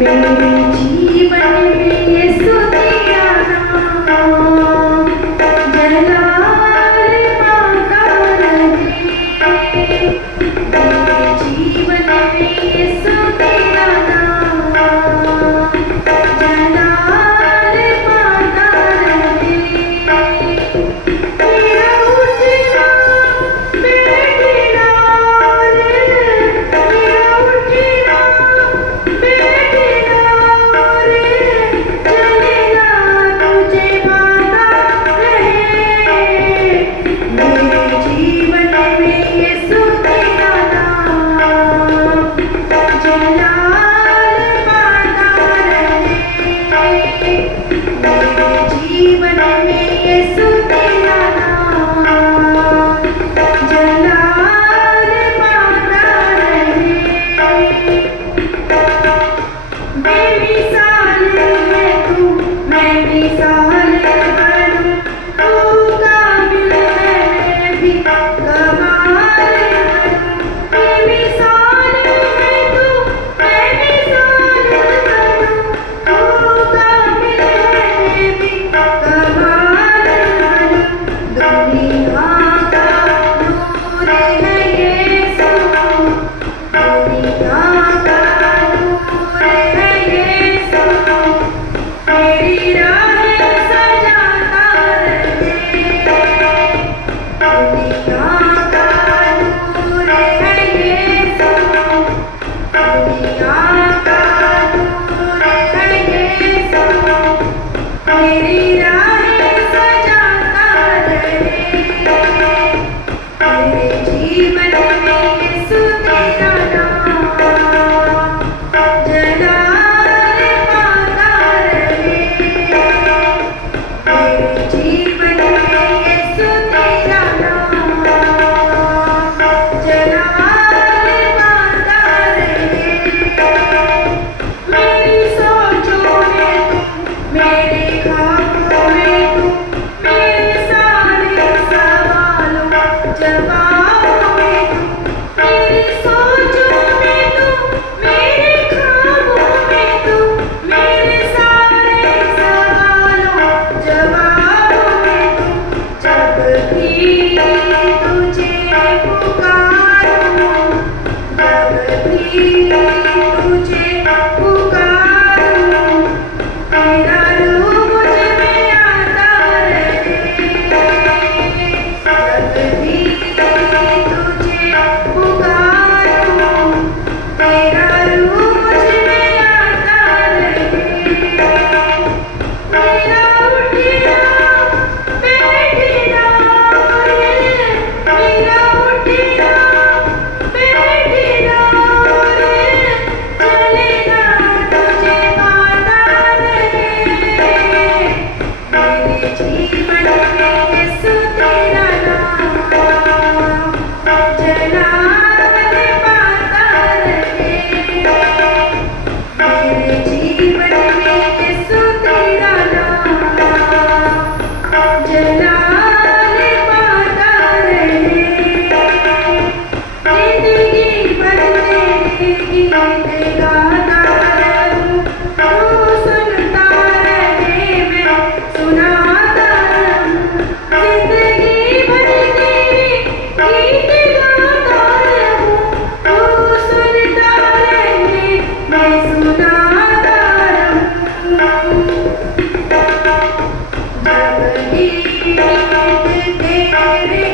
मेरे जीवन में यीशु तेरा नाम जलाल पाता रहे। मेरे जीवन में यीशु तेरा नाम जलाल पाता रहे। मेरा उठना बैठना रे, मेरा उठना बैठना रे, चलेगा तुझे पाता रहे। मेरे जीवन में यीशु तेरा नाम जलाल पाता रहे। मेरे जीवन में यीशु तेरा नाम जलाल पाता रहे। बेमिसाल है तू, मैं मिसाल बनूं, तू काबिल है मैं भी कमाल बनूं। बेमिसाल है तू, मैं मिसाल बनूं, तू काबिल है मैं भी कमाल बनूं। दुनिया का नूर है यीशु, दुनिया का नूर है यीशु, मेरी राहें सजाता रहे। दुनिया का नूर है यीशु, दुनिया का नूर है यीशु, मेरी राहें सजाता रहे। मेरे जीवन में यीशु तेरा नाम जलाल पाता रहे। मेरे जीवन में यीशु तेरा नाम जलाल पाता रहे। मेरी सोचों में तुम, मेरे ख्वाबों में तुम, मेरे सारे सवालों जवाबों में तुम। मेरी सोचों में तुम, मेरे ख्वाबों में तुम, मेरे सारे सवालों जवाबों में तुम। जब भी तुझे पुकारूं, जब भी तुझे पुकारूं, तेरा रूह मुझ में आता रहे। जब भी तुझे पुकारूं, तेरा रूह मुझ में आता रहे। मेरा उठना बैठना रे, मेरा उठना बैठना रे, चलेगा तुझे पाता रहे। मेरे जीवन में यीशु तेरा नाम जलाल पाता रहे। मेरे जीवन में यीशु तेरा नाम जलाल पाता रहे। जिंदगी भर तेरे गीत गाता रहूं, तू सुनता रहे मैं सुनाता रहूं। जिंदगी भर तेरे गीत गाता रहूं, तू सुनता रहे मैं सुनाता रहूं। जब गीत तेरे